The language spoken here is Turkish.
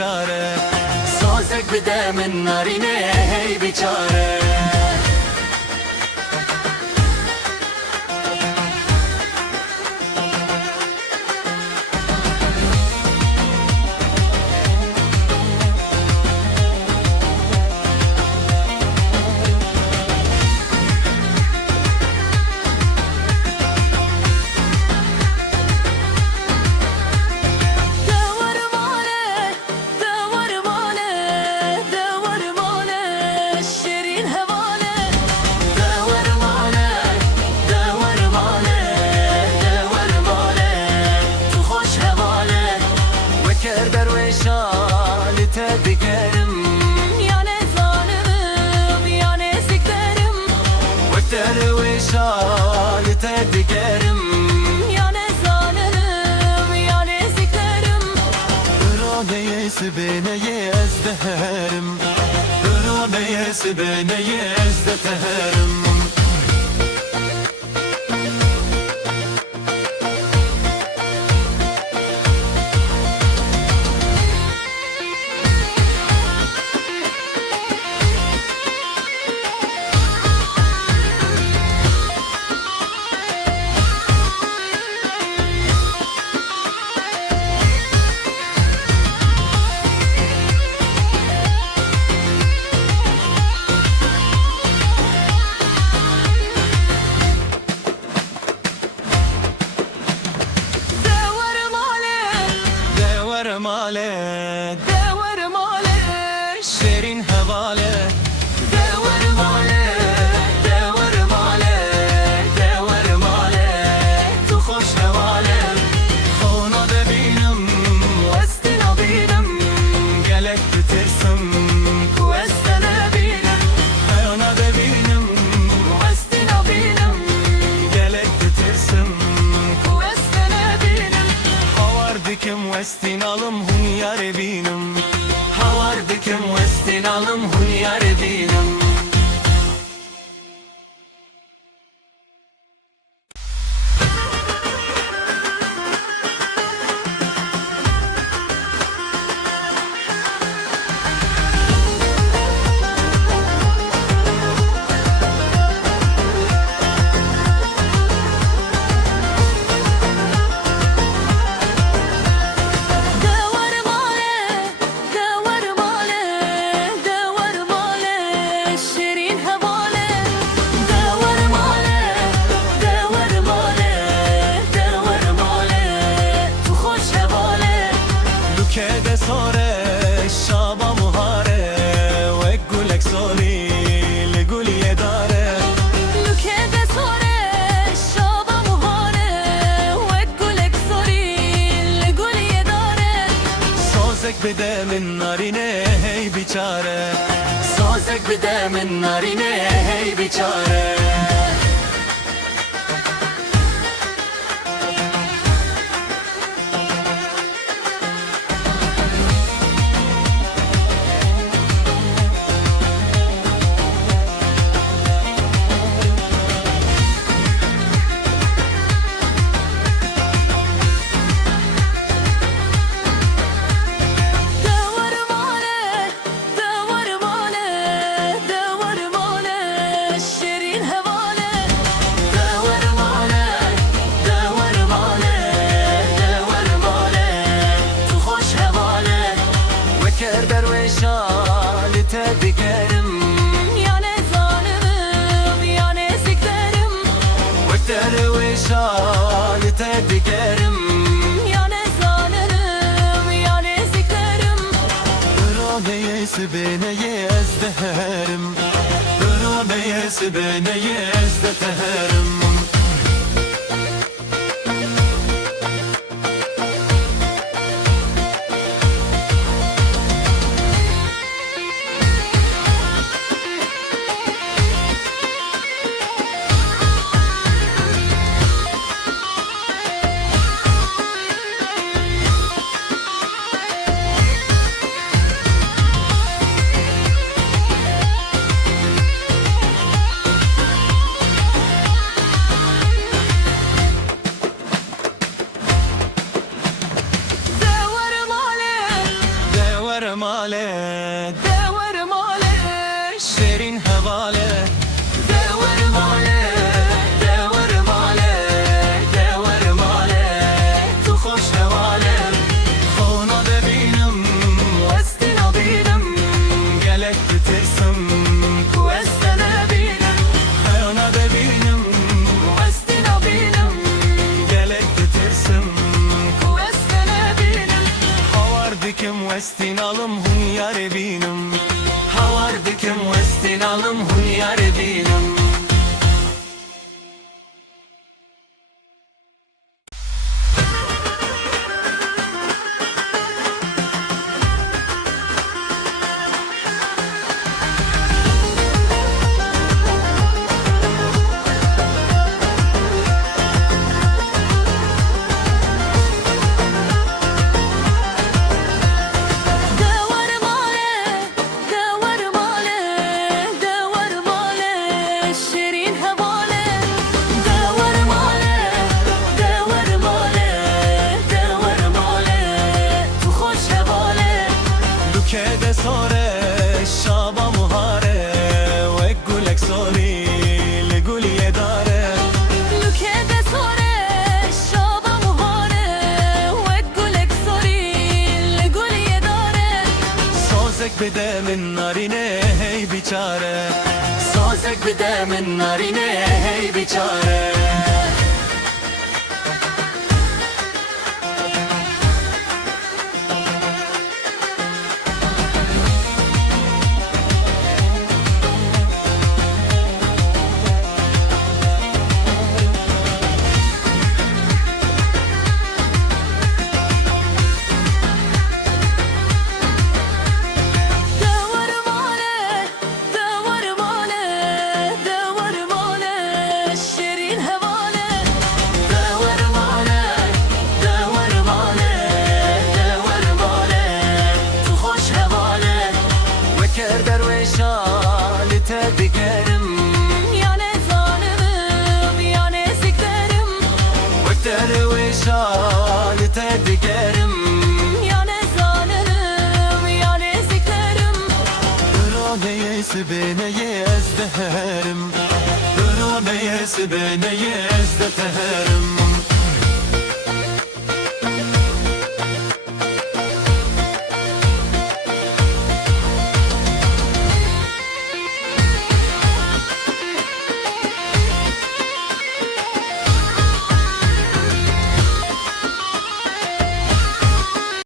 بیچاره سازک بده من نارینه هی بیچاره دیگرم یا نزانم یا نزدیکترم وقتر ویشالت دیگرم یا نزانم یا نزدیکترم رانه سبینه از دهرم رانه سبینه از دهرم ماله دور ماله شیرین حواله دور ماله دور ماله دور ماله تو خوش حواله خونه ببینم وستی نبینم گلک بترسم وستی نبینم خونه ببینم وستی نبینم گلک بترسم وستی نبینم خواردکم وستی نالم هنیار بینم خواردکم وستی نالم هنیار بینم که سوره شابا مهاره و گلک سوری لگولی داره لوکه سوره شابا مهاره و گلک سوری لگولی داره سازک بده من نارینه هی بیچاره سازک بده من نارینه هی بیچاره دیگرم یا نزانم یا نزدیکترم وقتر ویشالت دیگرم یا نزانم یا نزدیکترم رانه سبینه از دهرم رانه سبینه از دهرم بده من نارینه هی بیچاره سازک بده من نارینه هی بیچاره Bikerim Ya ne zalimim ya ne ziklerim derviş alite bikerim Ya ne zalimim ya ne ziklerim Droneyesi beni yezdeherim Droneyesi beni yezdeherim